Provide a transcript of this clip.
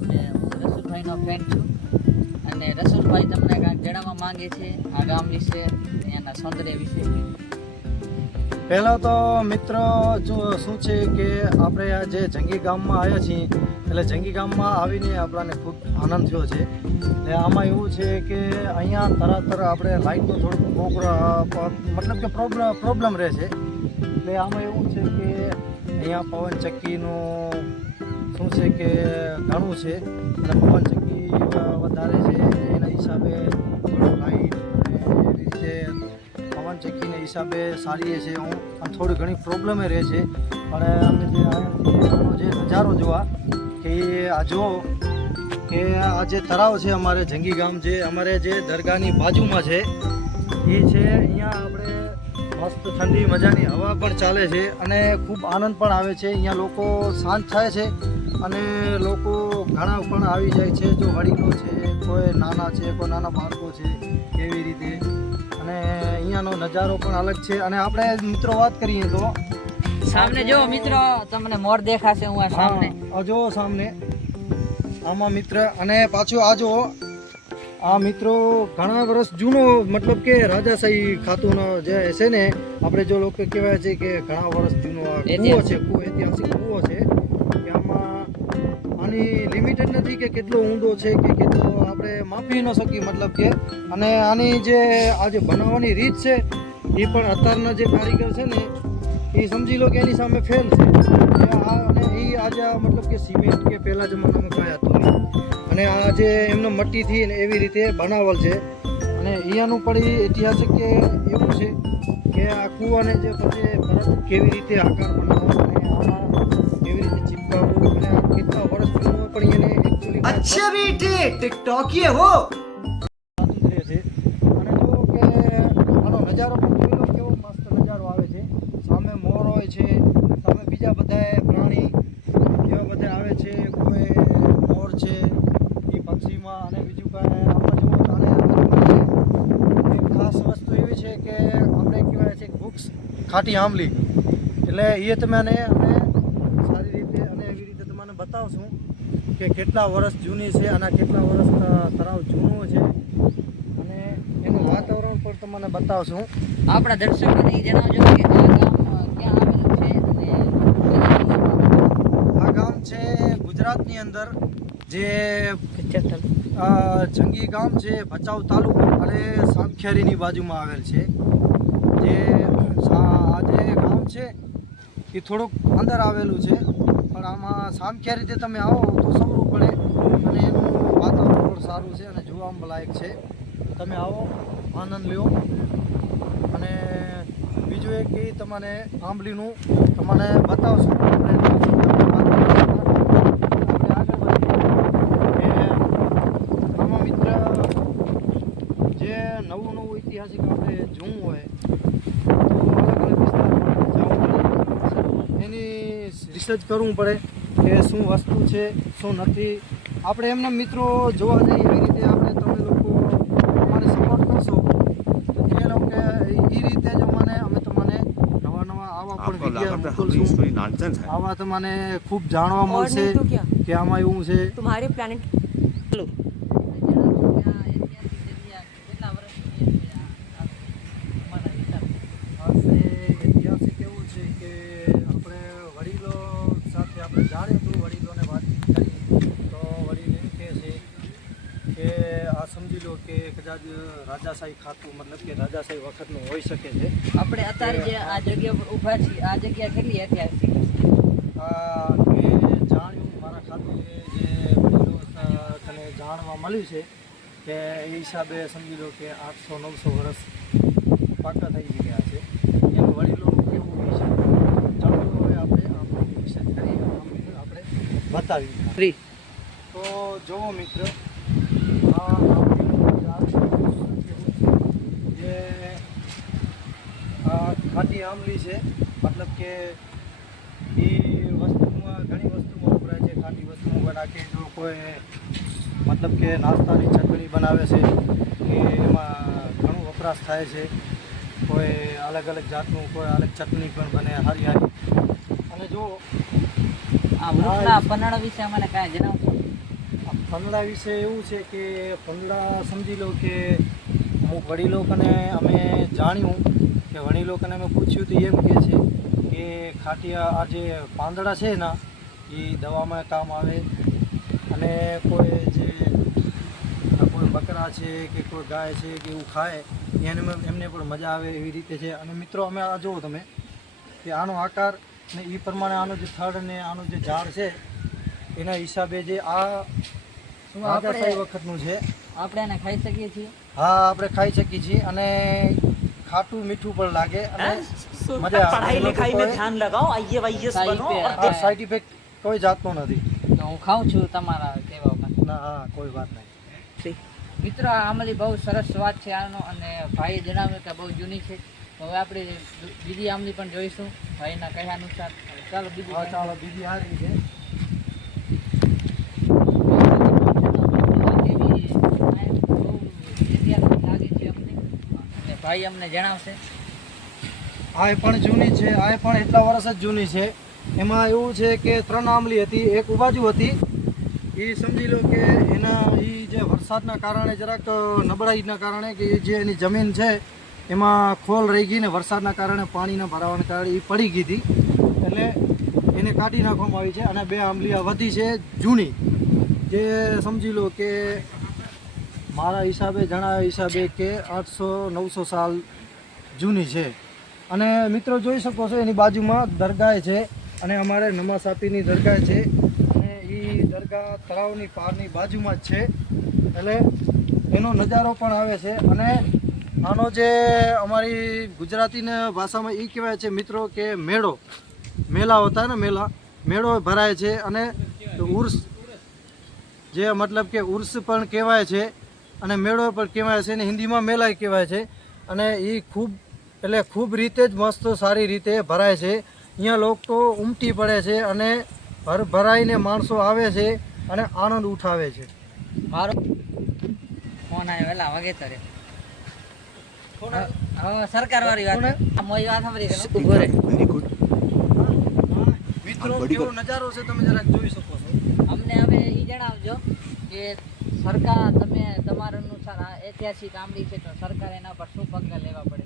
અમે રસુલભાઈનો ફ્રેન્ડ છું અને રસુલભાઈ તમને કાંઈક જણાવવા માંગે છે આ ગામ વિશે, અહીંયાના સૌંદર્ય વિશે. પહેલાં તો મિત્ર જો શું છે કે આપણે આ જે જંગી ગામમાં આવ્યા છીએ એટલે જંગી ગામમાં આવીને આપણને ખૂબ આનંદ થયો છે. એટલે આમાં એવું છે કે અહીંયા તરત આપણે લાઇટનો થોડુંક મતલબ કે પ્રોબ્લેમ રહે છે. એટલે આમાં એવું છે કે અહીંયા પવન ચક્કીનું શું છે કે ઘણું છે અને પવન ચક્કી વધારે છે એના હિસાબે લાઇટ એવી રીતે પવન ચક્કીના હિસાબે સારી છે હું અને થોડી ઘણી પ્રોબ્લેમે રહે છે. પણ અમે જે આનો જે નજારો જોવા કે આ જો કે આ જે તળાવ છે અમારે જંગી ગામ જે અમારે જે દરગાહની બાજુમાં છે એ છે. અહીંયા આપણે મસ્ત ઠંડી મજાની હવા પણ ચાલે છે અને ખૂબ આનંદ પણ આવે છે. અહીંયા લોકો શાંત થાય છે અને લોકો ઘણા પણ આવી જાય છે. જો વડીલો છે, કોઈ નાના છે, કોઈ નાના બાળકો છે, એવી રીતે. અને અહીંયાનો નજારો પણ અલગ છે. અને આપણે મિત્રો વાત કરીએ તો સામને જો મિત્રો તમને મોર દેખાશે. હું આ સામને જો સામને આમાં મિત્ર અને પાછું આ જો આ મિત્રો ઘણા વર્ષ જૂનો મતલબ કે રાજાશાહી ખાતુનો જે છે ને આપણે જો લોકો કહેવાય છે કે ઘણા વર્ષ જૂનો આ કૂવો છે, ઐતિહાસિક કૂવો છે કે આમાં આની લિમિટેડ નથી કે કેટલો ઊંડો છે કે કેટલો આપણે માપી ન શકીએ મતલબ કે. અને આની જે આજે બનાવવાની રીત છે એ પણ અત્યારના જે કારીગર છે ને એ સમજી લો કે એની સામે ફેલ છે. અને એ આજે મતલબ કે સિમેન્ટ કે પહેલા જમાનામાં કાંઈ હતું નહીં અને આ જે એમનો મટ્ટીથી ને એવી રીતે બનાવેલ છે. અને અહીંયાનું પણ એ ઐતિહાસિક કે એવું છે કે આ કૂવાને જે પછી પરત કેવી રીતે આકાર બનાવવો અને આમાં કેવી રીતે ચીપકાવવું અને આ કેટલા વર્ષ જૂનું પણ એને એકચ્યુઅલી अच्छे बेटे टिकटॉकिए हो સ્વાતંત્ર્ય છે. અને જો કે આનો નજારો પણ જોઈ લો કેવો મસ્ત નજારો આવે છે. સામે મોર હોય છે, સામે બીજા બધા પ્રાણી એવા બધા આવે છે. કોઈ મોર છે એ પક્ષીમાં અને બીજું કાંઈ આમાં જુઓ તો આને એક ખાસ વસ્તુ એવી છે કે આપણે કહેવાય છે વૃક્ષ ખાટી આંબલી એટલે એ તમે અને સારી રીતે અને એવી રીતે તમને બતાવશું કે કેટલા વર્ષ જૂની છે અને કેટલા વર્ષ તળાવ જૂનું છે અને એનું વાતાવરણ પણ તમને બતાવશું. આપણા દર્શકોને જણાવજો કે આ ગામ ક્યાં આવેલું છે અને આ ગામ છે ગુજરાતની અંદર જે જંગી ગામ છે ભચાઉ તાલુકો અને સામખિયારીની બાજુમાં આવેલ છે. જે આ જે ગામ છે એ થોડુંક અંદર આવેલું છે પણ આમાં સામખિયારીથી તમે આવો તો સવરું પડે અને એનું વાતાવરણ પણ સારું છે અને જોવામાં લાયક છે. તમે આવો આનંદ લ્યો. અને બીજું એક એ તમને આંબલીનું તમને બતાવશું. આમાં મિત્ર જે નવું ઐતિહાસિક આપણે જોવું હોય તો અલગ અલગ વિસ્તારમાં જવું પડે, એની રિસર્ચ કરવું પડે કે શું વસ્તુ છે શું નથી. આપણે એમના મિત્રો જોવા જઈએ એવી રીતે આપણે તમે લોકો અમારે સપોર્ટ કરશો તો ખ્યાલ આવો કે એ રીતે જ અમે તમને નવા નવા આવા પણ વિડીયો મોકલશું. આવા તમને ખૂબ જાણવા મળશે કે આમાં એવું છે. तुम्हारे प्लेनेट ઐતિહાસિક એવું છે કે આપણે વડીલો સાથે આપણે જાણીએ તો વડીલોને વાત કરી તો વડીલ એમ કહે છે કે આ સમજી લો કે કદાચ રાજાશાહી ખાતું મતલબ કે રાજાશાહી વખતનું હોઈ શકે છે. આપણે અત્યારે જે આ જગ્યા પર ઊભા છીએ આ જગ્યા કેટલી ઐતિહાસિક છે? કે જાણ્યું મારા ખાતે જે વડીલો તને જાણવા મળ્યું છે કે એ હિસાબે સમજી લો કે 800-900 વર્ષ પાકા થઈ ગયા છે. એનું વડીલોનું કેવું હોય છે ચાલો હવે આપણે વિશે કરી આપણે બતાવી. તો જુઓ મિત્ર આ જે ખાટી આંબલી છે મતલબ કે એ વસ્તુમાં ઘણી વસ્તુમાં વપરાય છે. ખાટી વસ્તુમાં બનાવી જો કોઈ મતલબ કે નાસ્તાની ચટણી બનાવે છે કે એમાં ઘણું વપરાશ થાય છે. કોઈ અલગ અલગ જાતનું કોઈ અલગ ચટણી પણ બને હારી હારી. અને જો આ વૃક્ષના પન્નાળા વિશે અમને કાંઈ જણાવશો? પંદડા વિશે એવું છે કે પંદડા સમજી લો કે અમુક વડીલો કને અમે જાણ્યું કે વડીલો કને અમે પૂછ્યું તો એમ કહે છે કે ખાટિયા આ જે પાંદડા છે ને એ દવામાં કામ આવે અને કોઈ જે કોઈ બકરા છે કે કોઈ ગાય છે કે એવું ખાય એમને પણ મજા આવે એવી રીતે છે. અને મિત્રો અમે આ જુઓ તમે કે આનો આકાર ને એ પ્રમાણે આનો જે થડ ને આનું જે ઝાડ છે એના હિસાબે જે આ રાજાશાહી વખતનું છે. આપણે એને ખાઈ શકીએ છીએ. હા આપણે ખાઈ શકીએ છીએ અને ખાટું મીઠું પણ લાગે અને મજા આવે. पढ़ाई लिखाई में ध्यान लगाओ IAS बनो और સાઈડ ઇફેક્ટ કોઈ જાતનો નથી. તો હું ખાઉં છું તમારા કહેવા માટે. ના હા કોઈ વાત નહીં. મિત્રો આ આંબલી બહુ સરસ સ્વાદ છે આનો, અને ભાઈએ જણાવ્યું કે બહુ જૂની છે. તો હવે આપણે બીજી આંબલી પણ જોઈશું ભાઈના કહ્યા અનુસાર. ચાલો બીજી હા ચાલો બીજી આ રહી છે. ભાઈ અમને જણાવશે. આ પણ જૂની છે, આ પણ એટલા વર્ષ જ જૂની છે. એમાં એવું છે કે 3 આંબલી હતી, એક ઉબાજુ હતી. એ સમજી લો કે એના એ જે વરસાદના કારણે જરાક નબળાઈના કારણે કે જે એની જમીન છે એમાં ખોલ રહી ગઈ ને વરસાદના કારણે પાણીના ભરાવાના કારણે એ પડી ગઈ હતી, એટલે એને કાઢી નાખવામાં આવી છે. અને 2 આંબલી આ વધી છે જૂની, જે સમજી લો કે મારા હિસાબે જણાવ્યા હિસાબે કે 800-900 સાલ જૂની છે. અને મિત્રો જોઈ શકો છો એની બાજુમાં દરગાહ છે અને અમારે નમાઝ આપીની દરગાહ છે અને એ દરગાહ તળાવની પારની બાજુમાં જ છે, એટલે એનો નજારો પણ આવે છે. અને આનો જે અમારી ગુજરાતીના ભાષામાં એ કહેવાય છે મિત્રો કે મેળા હોતા ને મેળો ભરાય છે. અને ઉર્સ જે મતલબ કે ઉર્સ પણ કહેવાય છે અને મેળો પણ કહેવાય છે અને હિન્દીમાં મેળા કહેવાય છે. અને એ ખૂબ રીતે જ મસ્ત સારી રીતે ભરાય છે. અહીંયા લોકો ઉમટી પડે છે અને ભરાઈને માણસો આવે છે અને આનંદ ઉઠાવે છે. મારો ફોન આવ્યો વેલા વગેતરે. હવે સરકાર વાળી વાત મોઈ વાત સાંભળી ઉભો રહે. મિત્રો કેવો નજારો છે તમે જરાક જોઈ શકો છો. અમને હવે એ જણાવજો કે સરકાર તમે તમારા અનુસાર આ ઐતિહાસિક આંબલી છે તો સરકાર એના પર શું પગલાં લેવા પડે?